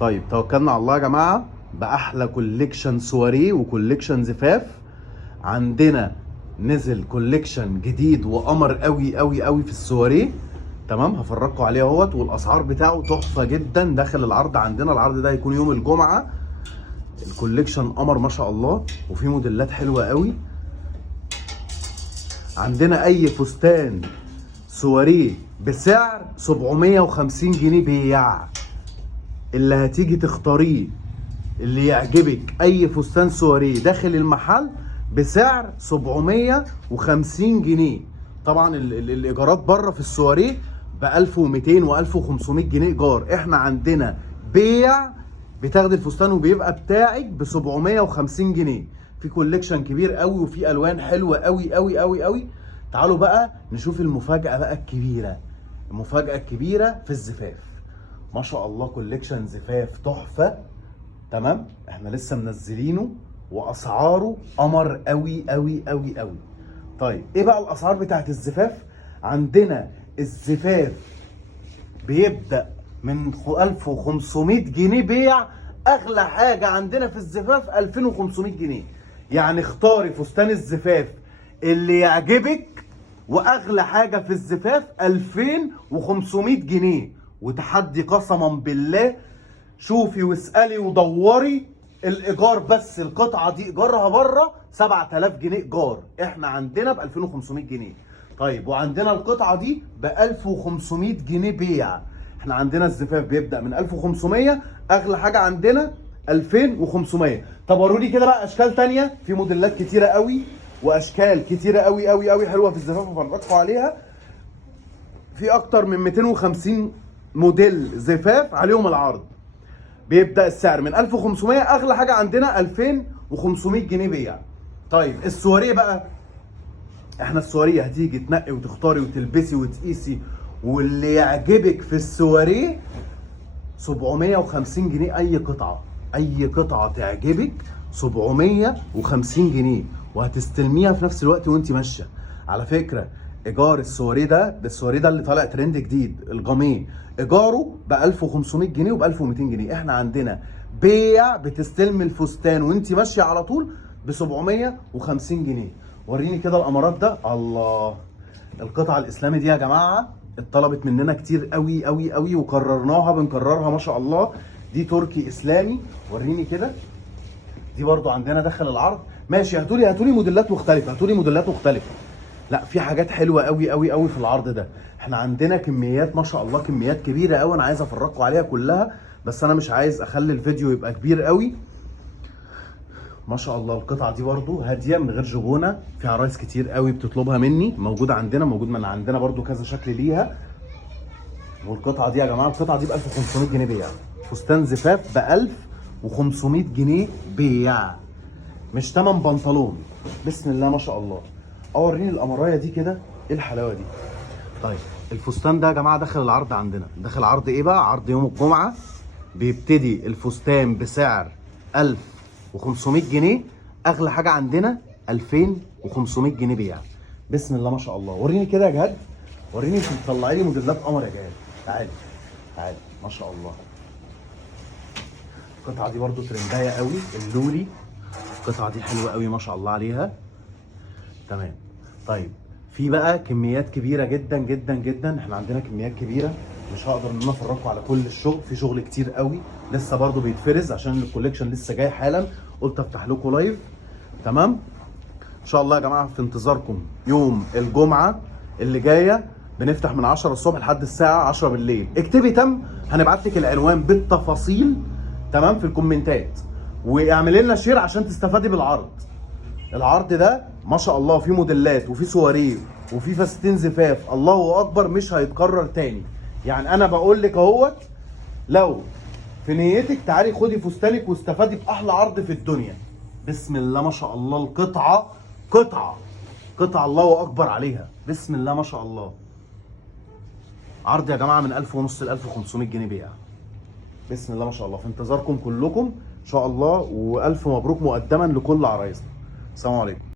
طيب توكلنا على الله يا جماعه باحلى كوليكشن سواريه وكوليكشن زفاف. عندنا نزل كوليكشن جديد وقمر قوي قوي قوي في السواريه. تمام، هفرجكم عليه اهوت، والاسعار بتاعه تحفه جدا. داخل العرض عندنا، العرض ده هيكون يوم الجمعه. الكوليكشن قمر ما شاء الله، وفي موديلات حلوه قوي. عندنا اي فستان سواريه بسعر 750 جنيه بيع. اللي هتيجي تختاريه اللي يعجبك، اي فستان سواريه داخل المحل بسعر 750 جنيه. طبعا الايجارات بره في السواريه ب 1200 و 1500 جنيه ايجار. احنا عندنا بيع، بتاخد الفستان وبيبقى بتاعك ب 750 جنيه. في كوليكشن كبير قوي وفي الوان حلوه قوي قوي قوي قوي. تعالوا بقى نشوف المفاجاه بقى الكبيره. المفاجاه الكبيره في الزفاف. ما شاء الله كوليكشن زفاف تحفه. تمام، احنا لسه منزلينه واسعاره قمر قوي قوي قوي قوي. طيب ايه بقى الاسعار بتاعت الزفاف؟ عندنا الزفاف بيبدأ من 1500 جنيه بيع. اغلى حاجة عندنا في الزفاف 2500 جنيه. يعني اختاري فستان الزفاف اللي يعجبك، واغلى حاجة في الزفاف 2500 جنيه. وتحدي قسما بالله، شوفي واسألي ودوري. الايجار بس القطعة دي ايجارها بره 7000 جنيه ايجار، احنا عندنا ب 2500 جنيه. طيب وعندنا القطعة دي ب 1500 جنيه بيع. احنا عندنا الزفاف بيبدأ من 1500، اغلى حاجة عندنا 2500. طب وروني كده بقى اشكال تانية. في موديلات كتيرة قوي واشكال كتيرة قوي قوي قوي حلوة في الزفاف، وفرجكم عليها. في اكتر من 250 موديل زفاف عليهم العرض. بيبدأ السعر من 1500، اغلى حاجة عندنا 2500 جنيه بيع. طيب السواريه بقى، احنا السواريه هتيجي تنقي وتختاري وتلبسي وتقيسي، واللي يعجبك في السواريه 750 جنيه اي قطعه. اي قطعه تعجبك 750 جنيه، وهتستلميها في نفس الوقت وانت ماشيه. على فكره ايجار السواريه ده السواريه ده اللي طالع ترند جديد، الجاميه، ايجاره ب 1500 جنيه وب 1200 جنيه. احنا عندنا بيع، بتستلمي الفستان وانت ماشيه على طول ب 750 جنيه. وريني كده الامارات ده. الله، القطعه الاسلامي دي يا جماعه اتطلبت مننا كتير قوي قوي قوي، وكررناها بنكررها ما شاء الله. دي تركي اسلامي. وريني كده، دي برضو عندنا داخل العرض. ماشي، هاتولي موديلات مختلفه، هاتولي موديلات مختلفه. لا، في حاجات حلوه قوي قوي قوي في العرض ده. احنا عندنا كميات ما شاء الله، كميات كبيره قوي. انا عايز افرجكم عليها كلها، بس انا مش عايز اخلي الفيديو يبقى كبير قوي. ما شاء الله القطعه دي برضو هاديه من غير جبونه. في عرايس كتير قوي بتطلبها مني، موجوده عندنا، موجود من عندنا برضو كذا شكل ليها. والقطعه دي يا جماعه، القطعه دي ب 1500 جنيه بيع. فستان زفاف ب 1500 جنيه بيع، مش تمن بنطلون. بسم الله ما شاء الله. اوريني القمرايه دي كده، ايه الحلاوه دي. طيب الفستان ده يا جماعه داخل العرض عندنا. داخل عرض ايه بقى؟ عرض يوم الجمعه. بيبتدي الفستان بسعر 1500 جنيه، اغلى حاجه عندنا 2500 جنيه بيع. بسم الله ما شاء الله. وريني كده يا جهاد، وريني، طلعي لي موديلات قمر يا جهاد. تعالي تعالي، ما شاء الله. القطعه دي برضو ترندايه قوي، اللولي. القطعه دي حلوه قوي ما شاء الله عليها. تمام. طيب في بقى كميات كبيره جدا جدا جدا. احنا عندنا كميات كبيره، مش هقدر ان انا افرجكم على كل الشغل. في شغل كتير قوي لسه برضو بيتفرز، عشان الكوليكشن لسه جاي حالا. قلت افتح لكم لايف. تمام، ان شاء الله يا جماعه في انتظاركم يوم الجمعه اللي جايه. بنفتح من 10 الصبح لحد الساعه 10 بالليل. اكتبي تم، هنبعت لك العنوان بالتفاصيل تمام في الكومنتات، واعملي لنا شير عشان تستفادي بالعرض. العرض ده ما شاء الله فيه موديلات وفيه سواريه وفيه فساتين زفاف، الله اكبر، مش هيتكرر تاني. يعني انا بقول لك اهوت، لو في نيتك تعالي خدي فستانك واستفادي باحلى عرض في الدنيا. بسم الله ما شاء الله. القطعه قطعه الله اكبر عليها. بسم الله ما شاء الله. عرض يا جماعه من 1500 ل 1500 جنيه بيع. بسم الله ما شاء الله. في انتظاركم كلكم ان شاء الله، والف مبروك مقدما لكل عرايسنا. السلام عليكم.